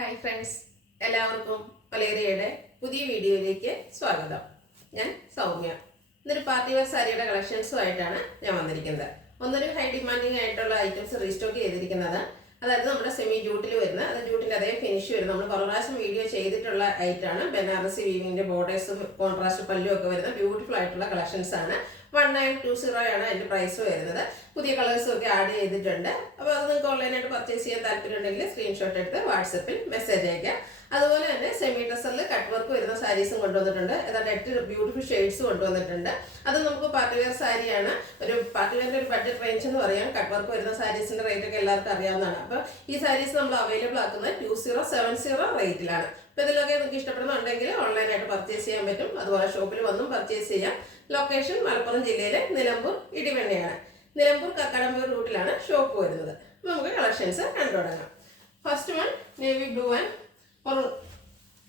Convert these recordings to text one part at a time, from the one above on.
Hi friends, എല്ലാവർക്കും വലേറിയയുടെ പുതിയ വീഡിയോയിലേക്ക് സ്വാഗതം. ഞാൻ സൗമ്യ. ഇന്നൊരു പാർട്ടി വെയർ സാരിയുടെ കളക്ഷൻസുമായിട്ടാണ് ഞാൻ വന്നിരിക്കുന്നത്. ഒന്നൊരു ഹൈ ഡിമാൻഡിങ് ആയിട്ടുള്ള ഐറ്റംസ് റീസ്റ്റോക്ക് ചെയ്തിരിക്കുന്നത്. അതായത് നമ്മുടെ സെമി ജൂട്ടിൽ വരുന്ന, അത് ജൂട്ടിൻ്റെ അതേ ഫിനിഷ് വരുന്ന, നമ്മൾ കുറേ പ്രാവശ്യം വീഡിയോ ചെയ്തിട്ടുള്ള ഐറ്റമാണ്. ബനാറസി വീവിങ്ങിൻ്റെ ബോർഡേഴ്സും കോൺട്രാസ്റ്റ് പല്ലും ഒക്കെ വരുന്ന ബ്യൂട്ടിഫുൾ ആയിട്ടുള്ള കളക്ഷൻസ് ആണ്. 1920 ആണ് അതിൻ്റെ പ്രൈസ് വരുന്നത്. പുതിയ കളേഴ്സും ഒക്കെ ആഡ് ചെയ്തിട്ടുണ്ട്. അപ്പോൾ അത് നിങ്ങൾക്ക് ഓൺലൈനായിട്ട് പർച്ചേസ് ചെയ്യാൻ താല്പര്യമുണ്ടെങ്കിൽ സ്ക്രീൻഷോട്ട് എടുത്ത് വാട്സപ്പിൽ മെസ്സേജ് അയക്കാം. അതുപോലെ തന്നെ സെമി ഡ്രസ്സറിൽ കട്ട് വർക്ക് വരുന്ന സാരീസും കൊണ്ടുവന്നിട്ടുണ്ട്. ഏതാണ്ട് 8 ബ്യൂട്ടിഫുൾ ഷെയ്ഡ്സ് കൊണ്ടുവന്നിട്ടുണ്ട്. അത് നമുക്ക് പാർട്ടി വെയർ സാരിയാണ്. ഒരു പാർട്ടി വെയറിൻ്റെ ഒരു ബഡ്ജറ്റ് റേഞ്ച് എന്ന് പറയാം. കട്ട് വർക്ക് വരുന്ന സാരീസിൻ്റെ റേറ്റ് ഒക്കെ എല്ലാവർക്കും അറിയാവുന്നതാണ്. അപ്പോൾ ഈ സാരീസ് നമ്മൾ അവൈലബിൾ ആക്കുന്നത് 2070 റേറ്റിലാണ്. അപ്പോൾ ഇതിലൊക്കെ നിങ്ങൾക്ക് ഇഷ്ടപ്പെടുന്നുണ്ടെങ്കിൽ ഓൺലൈനായിട്ട് പർച്ചേസ് ചെയ്യാൻ പറ്റും. അതുപോലെ ഷോപ്പിൽ വന്നും പർച്ചേസ് ചെയ്യാം. ലൊക്കേഷൻ മലപ്പുറം ജില്ലയിലെ നിലമ്പൂർ ഇടിവണ്ണയാണ്. നിലമ്പൂർ കക്കാടമ്പൂർ റൂട്ടിലാണ് ഷോപ്പ് വരുന്നത്. അപ്പോൾ നമുക്ക് കളക്ഷൻസ് കണ്ടു തുടങ്ങാം. First one navy blue and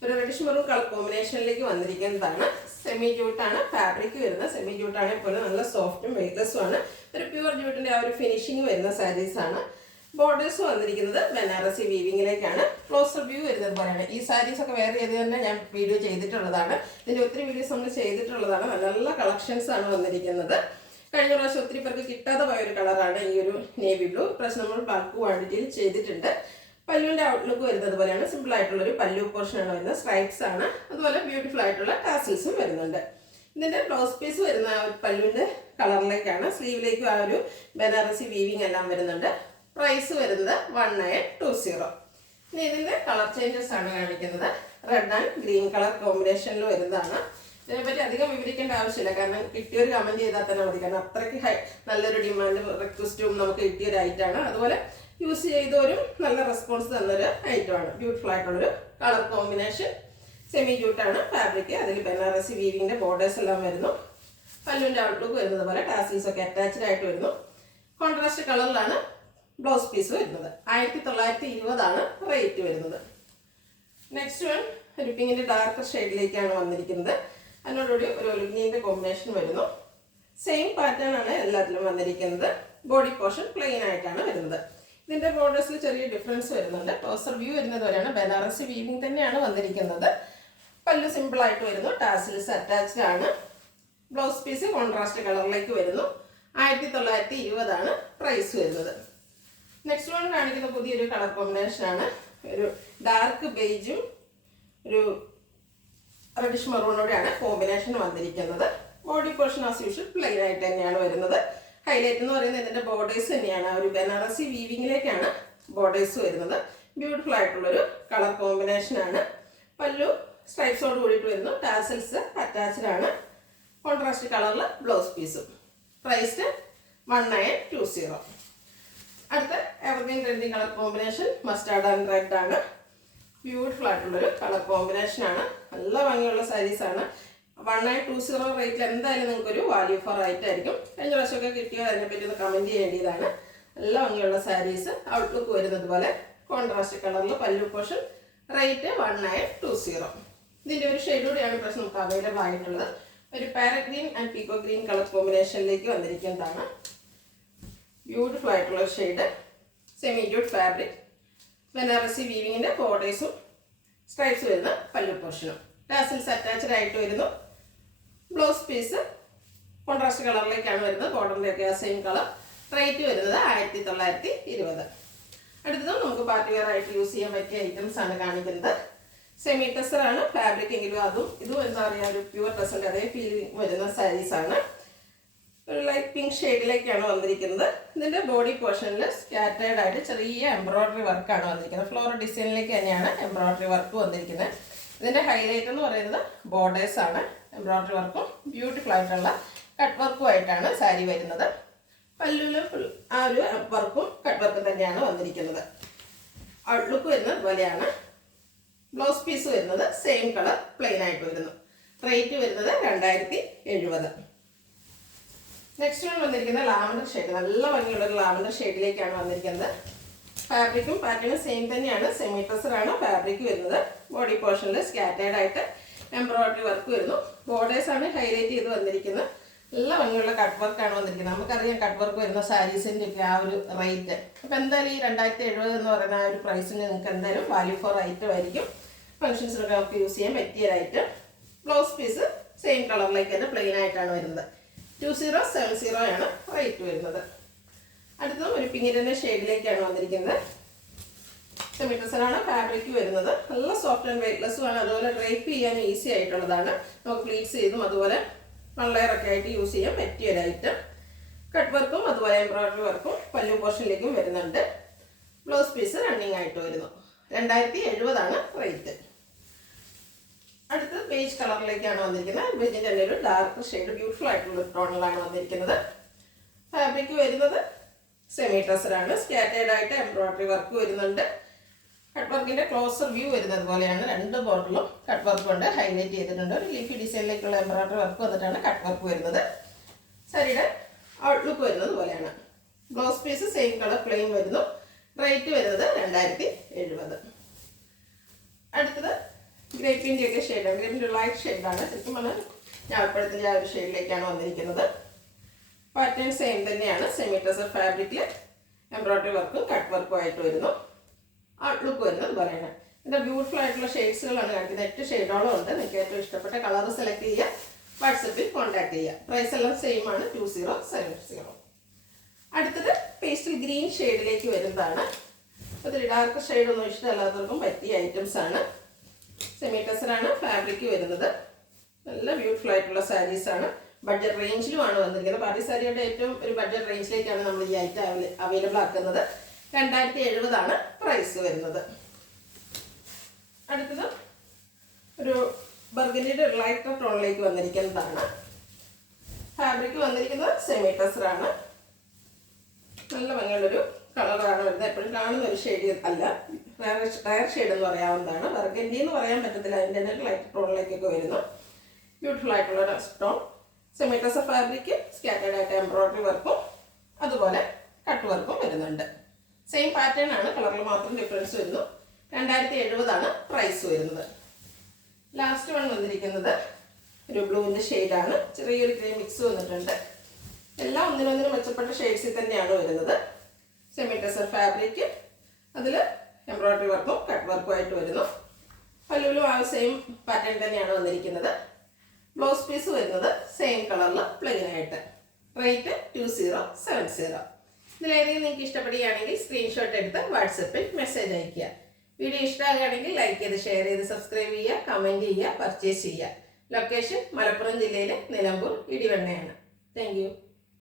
ഒരു റെഡിഷ് മെറൂൺ കളർ കോമ്പിനേഷനിലേക്ക് വന്നിരിക്കുന്നതാണ്. സെമി ജൂട്ടാണ് ഫാബ്രിക് വരുന്നത്. സെമി ജൂട്ടാണെങ്കിൽ പോലും നല്ല സോഫ്റ്റും വെയ്റ്റ്ലെസ്സും ആണ്. ഒരു പ്യുവർ ജൂട്ടിൻ്റെ ആ ഒരു ഫിനിഷിങ് വരുന്ന സാരീസാണ്. ബോർഡേഴ്സ് വന്നിരിക്കുന്നത് ബനാറസി വീവിങ്ങിലേക്കാണ്. ക്ലോസർ വ്യൂ വരുന്നത് പോലെയാണ്. ഈ സാരീസ് ഒക്കെ വേറെ ചെയ്ത് തന്നെ ഞാൻ വീഡിയോ ചെയ്തിട്ടുള്ളതാണ്. ഇതിൻ്റെ ഒത്തിരി വീഡിയോസ് നമ്മൾ ചെയ്തിട്ടുള്ളതാണ്. നല്ല നല്ല കളക്ഷൻസ് ആണ് വന്നിരിക്കുന്നത്. കഴിഞ്ഞ പ്രാവശ്യം ഒത്തിരി പേർക്ക് കിട്ടാതെ പോയ ഒരു കളറാണ് ഈ ഒരു നേവി ബ്ലൂ. പ്രാവശ്യം നമ്മൾ ബൾക്ക് ക്വാണ്ടിറ്റിയിൽ ചെയ്തിട്ടുണ്ട്. പല്ലുവിൻ്റെ ഔട്ട്ലുക്ക് വരുന്നത് പോലെയാണ്. സിമ്പിൾ ആയിട്ടുള്ളൊരു പല്ലു പോർഷനാണ് വരുന്നത്. സ്ട്രൈപ്സ് ആണ്. അതുപോലെ ബ്യൂട്ടിഫുൾ ആയിട്ടുള്ള ടാസിൽസും വരുന്നുണ്ട്. ഇതിൻ്റെ ബ്ലൗസ് പീസ് വരുന്ന പല്ലുവിൻ്റെ കളറിലേക്കാണ്. സ്ലീവിലേക്കും ആ ഒരു ബനാറസി വീവിങ് എല്ലാം വരുന്നുണ്ട്. പ്രൈസ് വരുന്നത് 1920. ഇനി ഇതിൻ്റെ കളർ ചേഞ്ചസ് ആണ് കാണിക്കുന്നത്. റെഡ് ആൻഡ് ഗ്രീൻ കളർ കോമ്പിനേഷനിൽ വരുന്നതാണ്. ഇതിനെപ്പറ്റി അധികം വിവരിക്കേണ്ട ആവശ്യമില്ല, കാരണം കിട്ടിയൊരു കമൻറ്റ് ചെയ്താൽ തന്നെ മതി. കാരണം അത്രയ്ക്ക് നല്ലൊരു ഡിമാൻഡ് റിക്വസ്റ്റും നമുക്ക് കിട്ടിയൊരു ഐറ്റമാണ്. അതുപോലെ യൂസ് ചെയ്തവരും നല്ല റെസ്പോൺസ് തന്നൊരു ഐറ്റമാണ്. ബ്യൂട്ടിഫുൾ ആയിട്ടുള്ളൊരു കളർ കോമ്പിനേഷൻ. സെമി ജൂട്ടാണ് ഫാബ്രിക്. അതിൽ ബനാറസി വീവിങ്ങിൻ്റെ ബോർഡേഴ്സ് എല്ലാം വരുന്നു. പല്ലുവിൻ്റെ ഔട്ട്ലുക്ക് വരുന്നത് പോലെ ടാസിൽസ് ഒക്കെ അറ്റാച്ച്ഡ് ആയിട്ട് വരുന്നു. കോൺട്രാസ്റ്റ് കളറിലാണ് ബ്ലൗസ് പീസ് വരുന്നത്. 1920 റേറ്റ് വരുന്നത്. നെക്സ്റ്റ് വൺ ഒരു പിങ്കിൻ്റെ ഡാർക്ക് ഷെയ്ഡിലേക്കാണ് വന്നിരിക്കുന്നത്. അതിനോടുകൂടി ഒരു ഒലിവിൻ്റെ കോമ്പിനേഷൻ വരുന്നു. സെയിം പാറ്റേൺ ആണ് എല്ലാത്തിലും വന്നിരിക്കുന്നത്. ബോഡി പോർഷൻ പ്ലെയിൻ ആയിട്ടാണ് വരുന്നത്. ഇതിൻ്റെ ബോർഡേഴ്സിൽ ചെറിയ ഡിഫറൻസ് വരുന്നുണ്ട്. ക്ലോസർ വ്യൂ വരുന്നത് വരെയാണ്. ബനാറസി വീവിങ് തന്നെയാണ് വന്നിരിക്കുന്നത്. പല്ല് സിമ്പിൾ ആയിട്ട് വരുന്നു. ടാസിൽസ് അറ്റാച്ച്ഡ് ആണ്. ബ്ലൗസ് പീസ് കോൺട്രാസ്റ്റ് കളറിലേക്ക് വരുന്നു. 1920 പ്രൈസ് വരുന്നത്. നെക്സ്റ്റ് വൺ കാണിക്കുന്ന പുതിയൊരു കളർ കോമ്പിനേഷനാണ്. ഒരു ഡാർക്ക് ബേജും ഒരു റെഡിഷ് മെറൂണോടെയാണ് കോമ്പിനേഷൻ വന്നിരിക്കുന്നത്. Body portion as usual plain ആയിട്ട് തന്നെയാണ് വരുന്നത്. ഹൈലൈറ്റ് എന്ന് പറയുന്നത് ഇതിൻ്റെ ബോർഡേഴ്സ് തന്നെയാണ്. ഒരു ബനാറസി വീവിങ്ങിലേക്കാണ് ബോർഡേഴ്സ് വരുന്നത്. ബ്യൂട്ടിഫുൾ ആയിട്ടുള്ളൊരു കളർ കോമ്പിനേഷനാണ്. പല്ലു സ്ട്രൈപ്സോട് കൂടിയിട്ട് വരുന്നു. ടാസൽസ് അറ്റാച്ച്ഡ് ആണ്. കോൺട്രാസ്റ്റ് കളറിൽ ബ്ലൗസ് പീസും. പ്രൈസ് 1920. അടുത്ത evergreen trending colour combination mustard and red ആണ്. ബ്യൂട്ടിഫുൾ ആയിട്ടുള്ളൊരു കളർ കോമ്പിനേഷനാണ്. നല്ല ഭംഗിയുള്ള സാരീസാണ്. 1920 റേറ്റിൽ എന്തായാലും നിങ്ങൾക്കൊരു വാല്യൂ ഫോർ റൈറ്റ് ആയിരിക്കും. കഴിഞ്ഞ പ്രാവശ്യമൊക്കെ കിട്ടിയോ അതിനെപ്പറ്റി ഒന്ന് കമൻറ്റ് ചെയ്യേണ്ടതാണ്. നല്ല ഭംഗിയുള്ള സാരീസ്. ഔട്ട്ലുക്ക് വരുന്നത് പോലെ കോൺട്രാസ്റ്റ് കളറിൽ പല്ലു പോർഷൻ. റേറ്റ് 1920. ഇതിൻ്റെ ഒരു ഷെയ്ഡ് കൂടിയാണ് പ്രശ്നം നമുക്ക് അവൈലബിൾ ആയിട്ടുള്ളത്. ഒരു parrot green and peacock green colour കോമ്പിനേഷനിലേക്ക് വന്നിരിക്കുന്നതാണ്. ബ്യൂട്ടിഫുൾ ആയിട്ടുള്ള shade. Semi jute fabric. Banarasi വീവിങ്ങിൻ്റെ ബോർഡേഴ്സും സ്ട്രൈപ്സ് വരുന്ന പല്ലു പോർഷനും. ടാസിൽസ് അറ്റാച്ച്ഡ് ആയിട്ട് വരുന്നു. ബ്ലൗസ് പീസ് കോൺട്രാസ്റ്റ് കളറിലേക്കാണ് വരുന്നത്. ബോർഡറിൻ്റെ ഒക്കെ സെയിം കളർ. റേറ്റ് വരുന്നത് 1920. അടുത്തതും നമുക്ക് പാർട്ടി വെയർ ആയിട്ട് യൂസ് ചെയ്യാൻ പറ്റിയ ഐറ്റംസ് ആണ് കാണിക്കുന്നത്. സെമി ടെസറാണ് ഫാബ്രിക് എങ്കിലും ഇതും എന്താ പറയുക, ഒരു പ്യുവർ ടെസറിൻ്റെ അതേ ഫീലിംഗ് വരുന്ന സാരീസാണ്. ഒരു ലൈറ്റ് പിങ്ക് ഷെയ്ഡിലേക്കാണ് വന്നിരിക്കുന്നത്. ഇതിൻ്റെ ബോഡി പോർഷനിൽ സ്കാറ്റേർഡ് ആയിട്ട് ചെറിയ എംബ്രോയ്ഡറി വർക്കാണ് വന്നിരിക്കുന്നത്. ഫ്ലോറൽ ഡിസൈനിലേക്ക് തന്നെയാണ് എംബ്രോയ്ഡറി വർക്ക് വന്നിരിക്കുന്നത്. ഇതിൻ്റെ ഹൈലൈറ്റ് എന്ന് പറയുന്നത് ബോർഡേഴ്സ് ആണ്. എംബ്രോയ്ഡറി വർക്കും ബ്യൂട്ടിഫുൾ ആയിട്ടുള്ള കട്ട് വർക്കും ആയിട്ടാണ് സാരി വരുന്നത്. പല്ലുവിലും ആ ഒരു വർക്കും കട്ട് വർക്കും തന്നെയാണ് വന്നിരിക്കുന്നത്. ഔട്ട്ലുക്ക് വരുന്നത് പോലെയാണ്. ബ്ലൗസ് പീസ് വരുന്നത് സെയിം കളർ പ്ലെയിൻ ആയിട്ട് വരുന്നു. റേറ്റ് വരുന്നത് 2070. നെക്സ്റ്റ് വൺ വന്നിരിക്കുന്നത് ലാവൻഡർ ഷെയ്ഡ്. നല്ല ഭംഗിയുള്ളൊരു ലാവൻഡർ ഷെയ്ഡിലേക്കാണ് വന്നിരിക്കുന്നത്. ഫാബ്രിക്കും പാറ്റേണും സെയിം തന്നെയാണ്. സെമി ടെസറാണ് ഫാബ്രിക് വരുന്നത്. ബോഡി പോർഷനിൽ സ്കാറ്റേർഡ് ആയിട്ട് എംബ്രോയ്ഡറി വർക്ക് വരുന്നു. ബോർഡേഴ്സാണ് ഹൈലൈറ്റ് ചെയ്ത് വന്നിരിക്കുന്നത്. നല്ല ഭംഗിയുള്ള കട്ട് വർക്കാണ് വന്നിരിക്കുന്നത്. നമുക്കറിയാം കട്ട് വർക്ക് വരുന്ന സാരീസിൻ്റെ ഒക്കെ ആ ഒരു റേറ്റ്. അപ്പോൾ എന്തായാലും ഈ 2070 എന്ന് പറയുന്ന ആ ഒരു പ്രൈസിന് നിങ്ങൾക്ക് എന്തായാലും വാല്യൂ ഫോർ ഐറ്റം ആയിരിക്കും. ഫംഗ്ഷൻസിനൊക്കെ നമുക്ക് യൂസ് ചെയ്യാൻ പറ്റിയതായിട്ട്. ബ്ലൗസ് പീസ് സെയിം കളറിലേക്ക് തന്നെ പ്ലെയിൻ ആയിട്ടാണ് വരുന്നത്. 2070 ആണ് റേറ്റ് വരുന്നത്. അടുത്തത് ഒരു പിങ്കിൻ്റെ ഷെയ്ഡിലേക്കാണ് വന്നിരിക്കുന്നത്. സെമി ടെസറാണ് ഫാബ്രിക് വരുന്നത്. നല്ല സോഫ്റ്റ് ആൻഡ് വെയ്റ്റ്ലെസ്സും ആണ്. അതുപോലെ ഡ്രൈപ്പ് ചെയ്യാനും ഈസി ആയിട്ടുള്ളതാണ്. നമുക്ക് പ്ലീറ്റ്സ് ചെയ്തും അതുപോലെ വൺലെയറൊക്കെ ആയിട്ട് യൂസ് ചെയ്യാൻ പറ്റിയൊരായിട്ട്. കട്ട് വർക്കും അതുപോലെ എംബ്രോയിഡറി വർക്കും പല്ലു പോർഷനിലേക്കും വരുന്നുണ്ട്. ബ്ലൗസ് പീസ് റണ്ണിങ് ആയിട്ട് വരുന്നു. 2070 ആണ് റേറ്റ്. അടുത്ത് ബേജ് കളറിലേക്കാണ് വന്നിരിക്കുന്നത്. ബേജിൻ്റെ തന്നെ ഒരു ഡാർക്ക് ഷെയ്ഡ് ബ്യൂട്ടിഫുൾ ആയിട്ടുള്ള ടോണിലാണ് വന്നിരിക്കുന്നത്. ഫാബ്രിക് വരുന്നത് സെമി ടെസറാണ്. സ്കാറ്റേഡ് ആയിട്ട് എംബ്രോയിഡറി വർക്ക് വരുന്നുണ്ട്. കട്ട് വർക്കിൻ്റെ ക്ലോസർ വ്യൂ വരുന്നത് പോലെയാണ്. രണ്ട് ബോർഡറിലും കട്ട് വർക്ക് കൊണ്ട് ഹൈലൈറ്റ് ചെയ്തിട്ടുണ്ട്. ഒരു ലീഫി ഡിസൈനിലേക്കുള്ള എംബ്രോയിഡറി വർക്ക് വന്നിട്ടാണ് കട്ട് വർക്ക് വരുന്നത്. സാരിയുടെ ഔട്ട്ലുക്ക് വരുന്നത് പോലെയാണ്. Blouse piece same colour plain വരുന്നു. റേറ്റ് വരുന്നത് 2070. അടുത്തത് ഗ്രേപ്പിൻ്റെ ഒക്കെ ഷെയ്ഡാണ്. ഗ്രേപ്പിൻ്റെ ലൈറ്റ് ഷെയ്ഡാണ്. ശരിക്കും പറഞ്ഞാൽ ഞാവപ്പഴത്തിൻ്റെ ആ ഒരു ഷെയ്ഡിലേക്കാണ് വന്നിരിക്കുന്നത്. പാറ്റേൺ സെയിം തന്നെയാണ്. സെമി ടെസർ ഫാബ്രിക്കിൽ എംബ്രോയിഡറി വർക്കും കട്ട് വർക്കും ആയിട്ട് വരുന്നു. ഔട്ട്ലുക്ക് വരുന്നത് പറയണം. ഇതിൻ്റെ ബ്യൂട്ടിഫുൾ ആയിട്ടുള്ള ഷെയ്ഡ്സുകളാണ് കാണിക്കുന്നത്. 8 ഷെയ്ഡോളം ഉണ്ട്. നിങ്ങൾക്ക് ഏറ്റവും ഇഷ്ടപ്പെട്ട കളർ സെലക്ട് ചെയ്യുക. വാട്സപ്പിൽ കോൺടാക്ട് ചെയ്യുക. പ്രൈസ് എല്ലാം സെയിം ആണ്. 2070. അടുത്തത് പേസ്റ്റൽ ഗ്രീൻ ഷെയ്ഡിലേക്ക് വരുന്നതാണ്. ഒത്തിരി ഡാർക്ക് ഷെയ്ഡൊന്നും ഇഷ്ടമല്ലാത്തവർക്കും പറ്റിയ ഐറ്റംസ് ആണ്. സെമി ടെസറാണ് ഫാബ്രിക് വരുന്നത്. നല്ല ബ്യൂട്ടിഫുൾ ആയിട്ടുള്ള സാരീസാണ്. ബഡ്ജറ്റ് റേഞ്ചിലുമാണ് വന്നിരിക്കുന്നത്. പാർട്ടി സാരിയുടെ ഏറ്റവും ഒരു ബഡ്ജറ്റ് റേഞ്ചിലേക്കാണ് നമ്മൾ ഈ ഐറ്റം അവൈലബിൾ ആക്കുന്നത്. 2070 ആണ് പ്രൈസ് വരുന്നത്. അടുത്തത് ഒരു ബർഗൻഡിയുടെ ലൈറ്റർ ടോണിലേക്ക് വന്നിരിക്കുന്നതാണ്. ഫാബ്രിക് വന്നിരിക്കുന്നത് സെമി ടെസറാണ്. നല്ല ഭംഗിയുള്ളൊരു കളറാണ് വരുന്നത്. എപ്പോഴും കാണുന്ന ഒരു ഷെയ്ഡ് അല്ല, റയർ ഷെയ്ഡ് എന്ന് പറയാവുന്നതാണ്. ബർഗൻഡി എന്ന് പറയാൻ പറ്റത്തില്ല. അതിൻ്റെ തന്നെ ലൈറ്റർ ടോണിലേക്കൊക്കെ വരുന്നു. ബ്യൂട്ടിഫുൾ ആയിട്ടുള്ള stone. Semi tussar fabric scattered ആയിട്ട് എംബ്രോയിഡറി വർക്കും അതുപോലെ കട്ട് വർക്കും വരുന്നുണ്ട്. സെയിം പാറ്റേൺ ആണ്. കളറിൽ മാത്രം ഡിഫറൻസ് വരുന്നു. 2070 ആണ് പ്രൈസ് വരുന്നത്. ലാസ്റ്റ് വൺ വന്നിരിക്കുന്നത് ഒരു ബ്ലൂവിൻ്റെ ഷെയ്ഡാണ്. ചെറിയൊരു ഗ്രേ മിക്സ് വന്നിട്ടുണ്ട്. എല്ലാം ഒന്നിനൊന്നിനും മെച്ചപ്പെട്ട ഷെയ്ഡ്സിൽ തന്നെയാണ് വരുന്നത്. സെമി ടെസർ ഫാബ്രിക്, അതിൽ എംബ്രോയിഡറി വർക്കും കട്ട് വർക്കും ആയിട്ട് വരുന്നു. പല്ലുവിലും ആ സെയിം പാറ്റേൺ തന്നെയാണ് വന്നിരിക്കുന്നത്. ബ്ലൗസ് പീസ് വരുന്നത് സെയിം കളറിൽ പ്ലെയിൻ ആയിട്ട്. റേറ്റ് 2070. ഇതിലേതെങ്കിലും നിങ്ങൾക്ക് ഇഷ്ടപ്പെടുകയാണെങ്കിൽ സ്ക്രീൻഷോട്ട് എടുത്ത് വാട്സപ്പിൽ മെസ്സേജ് അയയ്ക്കുക. വീഡിയോ ഇഷ്ടമാകുകയാണെങ്കിൽ ലൈക്ക് ചെയ്ത് ഷെയർ ചെയ്ത് സബ്സ്ക്രൈബ് ചെയ്യുക, കമൻറ്റ് ചെയ്യുക, പർച്ചേസ് ചെയ്യുക. ലൊക്കേഷൻ മലപ്പുറം ജില്ലയിലെ നിലമ്പൂർ ഇടിവണ്ണയാണ്. Thank you.